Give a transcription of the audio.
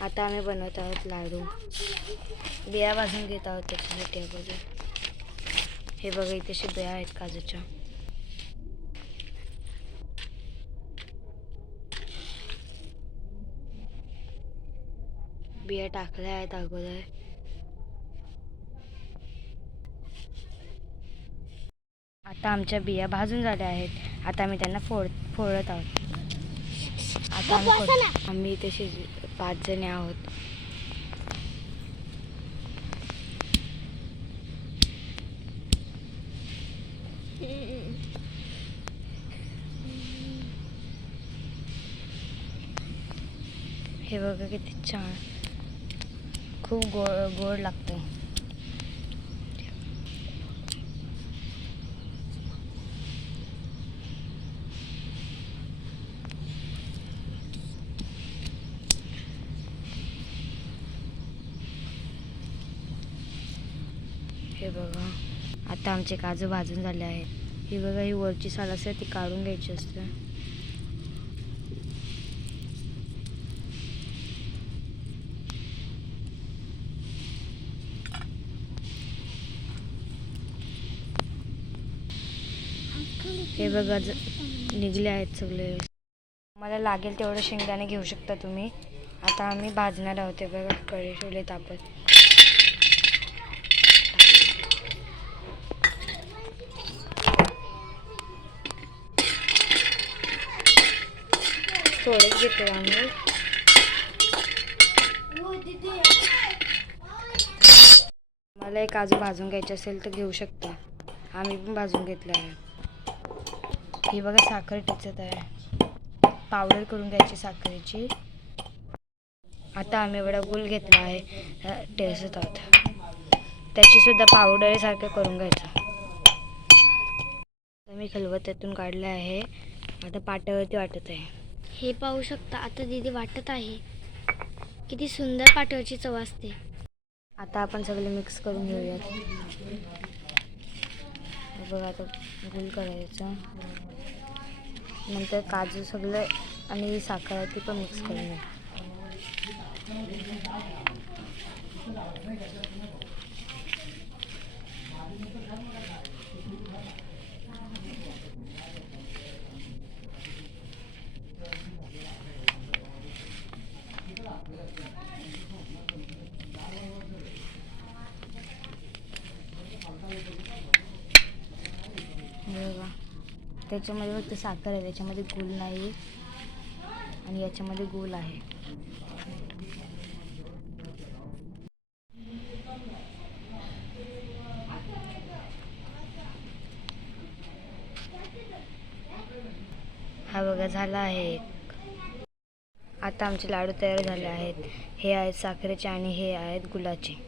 आता आम्ही बनवत आहोत लाडू. बिया भाजून घेत आहोत त्याच्यासाठी अगोदर. हे बघा इथे अशा बिया आहेत काजूच्या. बिया टाकल्या आहेत अगोदर. आता आमच्या बिया भाजून झाल्या आहेत. आता आम्ही त्यांना फोडत आहोत. आता आम्ही तसे 5 जणी आहोत. हे बघा किती छान, खूप गोड लागतं. हे बघा आता आमचे काजू भाजून झाले आहेत. ही बघा ही वरची साल असते ती काढून घ्यायची असते. हे बघा निघले आहेत सगळे. मला लागेल तेवढं शेंगदाणे घेऊ शकता तुम्ही. आता आम्ही भाजणार आहोत. हे बघा कढई ठेवले तापत. थोडेच घेतो आम्ही. मला एक काजू भाजून घ्यायचे असेल तर घेऊ शकता. आम्ही पण भाजून घेतलं आहे. ही बघा साखर टिचत आहे. पावडर करून घ्यायची साखरेची. आता आम्ही एवढा गुळ घेतला आहे टेचत आहोत. त्याची सुद्धा पावडर सारखं करून घ्यायचं. मी खलबत्त्यातून काढलं आहे. आता पाट्यावरती वाटत आहे. हे पाहू शकता आता दीदी वाटत आहे. किती सुंदर पाट्यावरची चव असते. आता आपण सगळे मिक्स करून घेऊयात. बघा आता गुळ करायचं. नंतर काजू सगळं आणि साखर आहे ती पण मिक्स करून घ्या. बघा त्याच्यामध्ये फक्त साखर आहे, त्याच्यामध्ये गूळ नाही. आणि याच्यामध्ये गूळ आहे. हा बघा झाला आहे एक. आता आमचे लाडू तयार झाले आहेत. हे आहेत साखरेचे आणि हे आहेत गुळाचे.